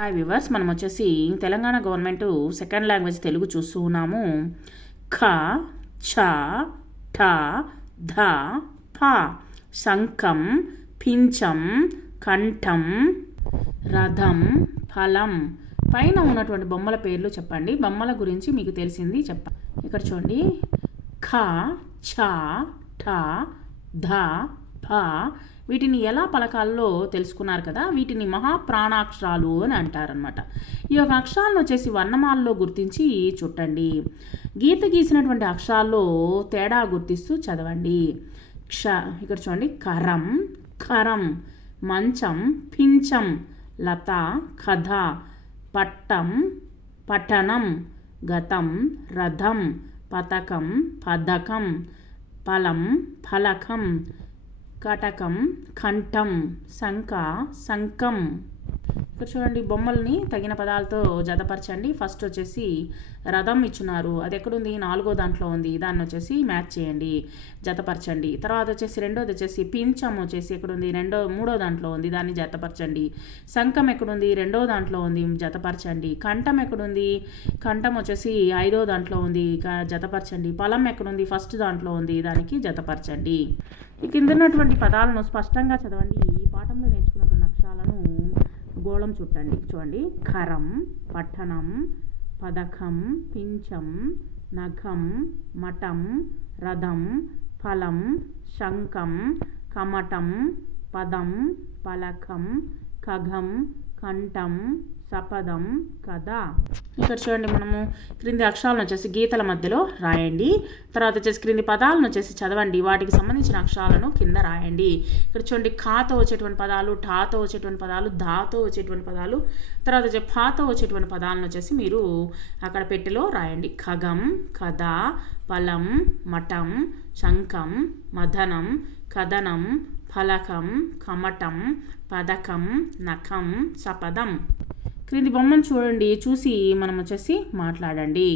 Hi viewers మనం వచ్చేసి Telangana government second language Telugu చూస్తూ ఉన్నాము. ఖ ఛ ఠ ధ ఫ శంఖం పించం కంఠం రథం ఫలం. పైన ఉన్నటువంటి బొమ్మల పేర్లు చెప్పండి. బొమ్మల గురించి మీకు తెలిసింది చెప్పండి ఇక్కడ చూడండి. ఖ ఛ ఠ ధ ఫ వీటిని ఎలా పలకాల్లో తెలుసుకున్నారు కదా? వీటిని మహాప్రాణాక్షరాలు అని అంటారనమాట ఈ యొక్క అక్షరాలను వచ్చేసి వర్ణమాలలో గుర్తించి చుట్టండి. గీత గీసినటువంటి అక్షరాల్లో తేడా గుర్తిస్తూ చదవండి. క్ష ఇక్కడ చూడండి. కరం కరం మంచం పించం లత కథ పట్టం పఠనం గతం రథం పథకం పథకం ఫలం ఫలకం కటకం కంఠం శంఖ శంఖం ఇక్కడ చూడండి బొమ్మల్ని తగిన పదాలతో జతపరచండి. ఫస్ట్ వచ్చేసి రథం ఇచ్చున్నారు. అది ఎక్కడుంది? నాలుగో దాంట్లో ఉంది. దాన్ని వచ్చేసి మ్యాచ్ చేయండి జతపరచండి. తర్వాత వచ్చేసి రెండోది వచ్చేసి పించం వచ్చేసి ఎక్కడుంది? రెండో మూడో దాంట్లో ఉంది. దాన్ని జతపరచండి. శంఖం ఎక్కడుంది? రెండో దాంట్లో ఉంది. జతపరచండి. కంఠం ఎక్కడుంది? కంఠం వచ్చేసి ఐదో దాంట్లో ఉంది. క- జతపరచండి. పొలం ఎక్కడుంది? ఫస్ట్ దాంట్లో ఉంది. దానికి జతపరచండి. ఈ కింద ఉన్నటువంటి పదాలను స్పష్టంగా చదవండి. ఈ పాఠంలో నేర్చుకున్నటువంటి గోళం చుట్టండి. చూడండి. ఖరం పఠనం పదకం పించం నఖం మఠం రథం ఫలం శంఖం కమటం పదం పలకం ఖగం కంఠం సపదం కథ ఇక్కడ చూడండి మనము క్రింది అక్షరాలను వచ్చేసి గీతల మధ్యలో రాయండి. తర్వాత వచ్చేసి క్రింది పదాలను వచ్చేసి చదవండి. వాటికి సంబంధించిన అక్షరాలను కింద రాయండి. ఇక్కడ చూడండి ఖాతో వచ్చేటువంటి పదాలు ఠాతో వచ్చేటువంటి పదాలు ధాతో వచ్చేటువంటి పదాలు తర్వాత వచ్చే ఫాతో వచ్చేటువంటి పదాలను వచ్చేసి మీరు అక్కడ పెట్టెలో రాయండి. ఖగం కథ ఫలం మఠం శంఖం మదనం కథనం ఫలకం కమటం పదకం నఖం సపదం. క్రింది బొమ్మను చూడండి చూసి మనం వచ్చేసి మాట్లాడండి.